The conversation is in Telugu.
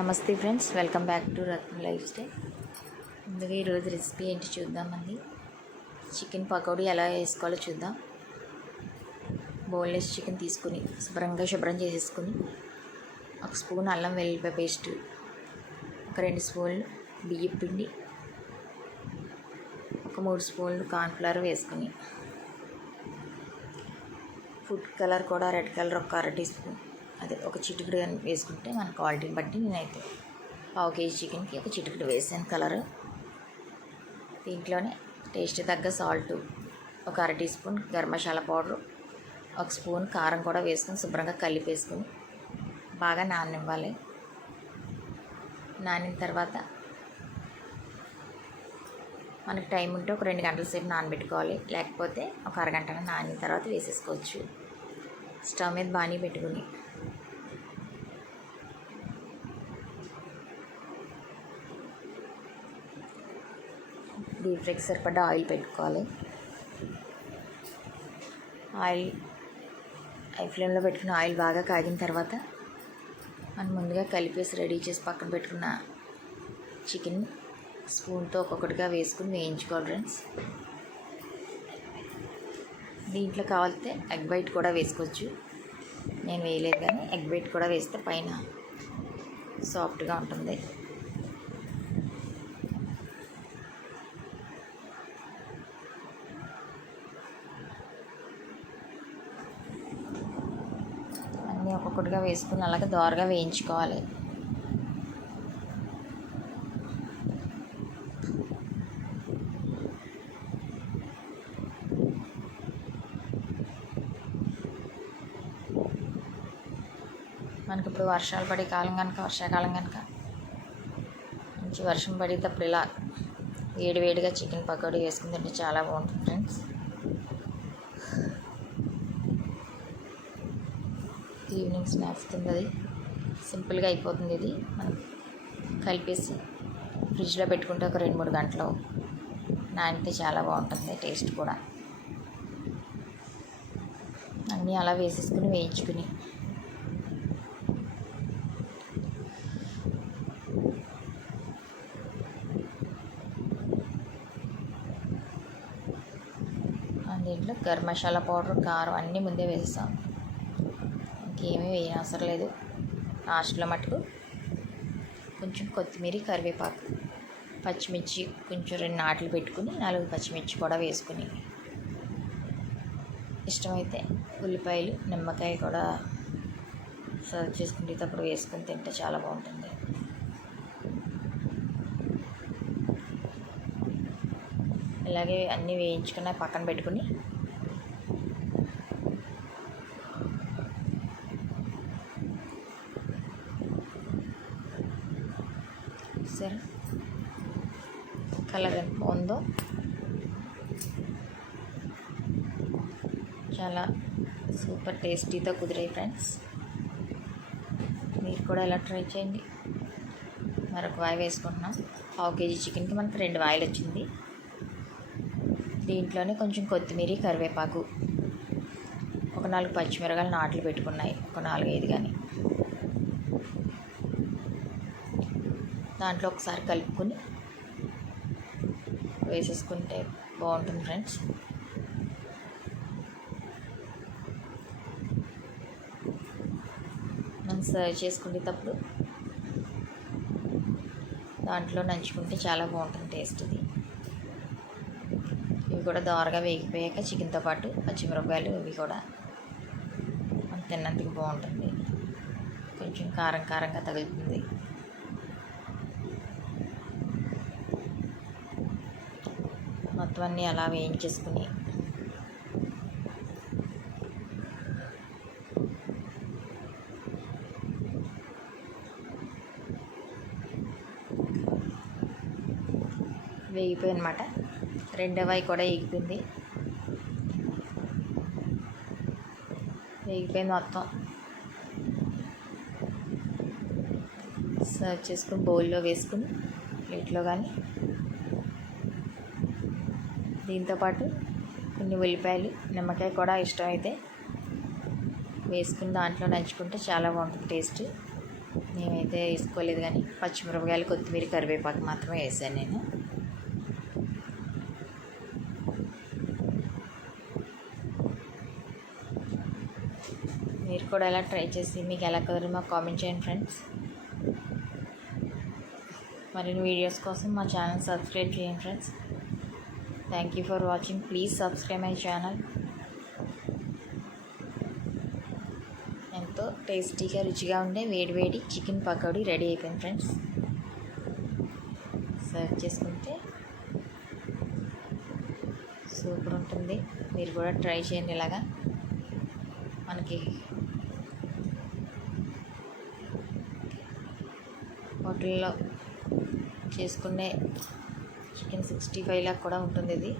నమస్తే friends welcome back to Ratna lifestyle. ముందుగా ఈరోజు రెసిపీ ఏంటి చూద్దామండి. చికెన్ పకోడీ ఎలా వేసుకోవాలో చూద్దాం. బోన్లెస్ చికెన్ తీసుకుని శుభ్రంగా శుభ్రం చేసేసుకుని ఒక స్పూన్ అల్లం వెల్లుల్లిపాయ పేస్ట్ ఒక రెండు స్పూన్లు బియ్యం పిండి ఒక మూడు స్పూన్లు కార్న్ఫ్లవర్ వేసుకుని ఫుడ్ కలర్ కూడా రెడ్ కలర్ ఒక అర టీ స్పూన్ అదే ఒక చిటికెడు కానీ వేసుకుంటే మన క్వాలిటీని బట్టి నేనైతే పావు కేజీ చికెన్కి ఒక చిటికెడు వేసాను కలరు. దీంట్లోనే టేస్ట్ తగ్గ సాల్ట్ ఒక అర teaspoon garam masala powder ఒక స్పూన్ కారం కూడా వేసుకొని శుభ్రంగా కలిపేసుకుని బాగా నాననివ్వాలి. నానిన తర్వాత మనకి టైం ఉంటే ఒక రెండు గంటల సేపు నానబెట్టుకోవాలి. లేకపోతే ఒక అరగంట నానిన తర్వాత వేసేసుకోవచ్చు. స్టవ్ మీద బాగా పెట్టుకుని డీప్ ఫ్రైకి సరిపడ్డా ఆయిల్ పెట్టుకోవాలి. ఆయిల్ హై ఫ్లేమ్లో పెట్టుకున్న ఆయిల్ బాగా కాగిన తర్వాత మనం ముందుగా కలిపేసి రెడీ చేసి పక్కన పెట్టుకున్న చికెన్ స్పూన్తో ఒక్కొక్కటిగా వేసుకుని వేయించుకోవాలి ఫ్రెండ్స్. దీంట్లో కావాలితే ఎగ్ బైట్ కూడా వేసుకోవచ్చు. నేను వేయలేదు కానీ ఎగ్ బైట్ కూడా వేస్తే పైన సాఫ్ట్గా ఉంటుంది అన్నీ ఒక్కొక్కటిగా వేసుకుని అలాగే దోరగా వేయించుకోవాలి. మనకి ఇప్పుడు వర్షాలు పడే కాలం కనుక వర్షాకాలం కనుక మంచి వర్షం పడేటప్పుడు ఇలా వేడి వేడిగా చికెన్ పకోడీ వేసుకుని తింటే చాలా బాగుంటుంది ఫ్రెండ్స్. ఈవినింగ్ స్నాక్స్ కింద అది సింపుల్గా అయిపోతుంది ఇది. మనం కలిపేసి ఫ్రిడ్జ్లో పెట్టుకుంటే ఒక రెండు మూడు గంటలు నానితే చాలా బాగుంటుంది టేస్ట్ కూడా. అన్నీ అలా వేసేసుకుని వేయించుకుని. దీంట్లో గరం మసాలా పౌడర్ కారం అన్నీ ముందే వేసేస్తాం ఇంకేమీ వేయనవసరం లేదు. లాస్ట్లో మటుకు కొంచెం కొత్తిమీర కరివేపాకు పచ్చిమిర్చి కొంచెం రెండు నాట్లు పెట్టుకుని నాలుగు పచ్చిమిర్చి కూడా వేసుకుని. ఇష్టమైతే ఉల్లిపాయలు నిమ్మకాయ కూడా సర్వ్ చేసుకునేటప్పుడు వేసుకుని తింటే చాలా బాగుంటుంది. ఇలాగే అన్నీ వేయించుకున్న పక్కన పెట్టుకుని కలర్ ఎంత చాలా సూపర్ టేస్టీతో కుదిరాయి ఫ్రెండ్స్. మీరు కూడా ఇలా ట్రై చేయండి. మరొక వాయి వేసుకుంటున్నాం. పావు కేజీ చికెన్కి మనకు రెండు వాయిలు వచ్చింది. దీంట్లోనే కొంచెం కొత్తిమీర కరివేపాకు. ఒక నాలుగు పచ్చిమిరకాయలు నాట్లు పెట్టుకున్నాయి. ఒక నాలుగు ఐదు కానీ. దాంట్లో ఒకసారి కలుపుకొని వేసేసుకుంటే బాగుంటుంది ఫ్రెండ్స్. మనం సర్వ్ చేసుకునేటప్పుడు దాంట్లో నంచుకుంటే చాలా బాగుంటుంది టేస్ట్ ఇది. ఇవి కూడా దోరగా వేగిపోయాక చికెన్తో పాటు పచ్చిమిరపకాయలు ఇవి కూడా మనం తిన్నందుకు బాగుంటుంది. కొంచెం కారం కారంగా తగులుతుంది. మొత్తం అన్నీ అలా వేయించేసుకుని. వేగిపోయి అనమాట రెండవ కూడా వేగిపోయింది. వేగిపోయింది మొత్తం. సర్వ్ చేసుకుని బౌల్లో వేసుకుని ప్లేట్లో కానీ దీంతోపాటు కొన్ని ఉల్లిపాయలు నిమ్మకాయ కూడా ఇష్టమైతే వేసుకుని దాంట్లో నంచుకుంటే చాలా బాగుంటుంది టేస్ట్. నేనైతే వేసుకోలేదు కానీ పచ్చిమిరపకాయలు కొత్తిమీర కరివేపాకు మాత్రమే వేసాను నేను. మీరు కూడా ఎలా ట్రై చేసి మీకు ఎలా కుదిరి మాకు కామెంట్ చేయండి ఫ్రెండ్స్. మరిన్ని వీడియోస్ కోసం మా ఛానల్ సబ్స్క్రైబ్ చేయండి friends. Thank you for watching please subscribe my channel ఎంతో టేస్టీగా రుచిగా ఉండే వేడివేడి చికెన్ పకోడీ రెడీ అయిపోయింది ఫ్రెండ్స్. సర్వ్ చేసుకుంటే సూపర్ ఉంటుంది. మీరు కూడా ట్రై చేయండి ఇలాగా. మనకి హోటల్లో చేసుకునే చికెన్ సిక్స్టీ ఫైవ్ లాగా కూడా ఉంటుంది ఇది.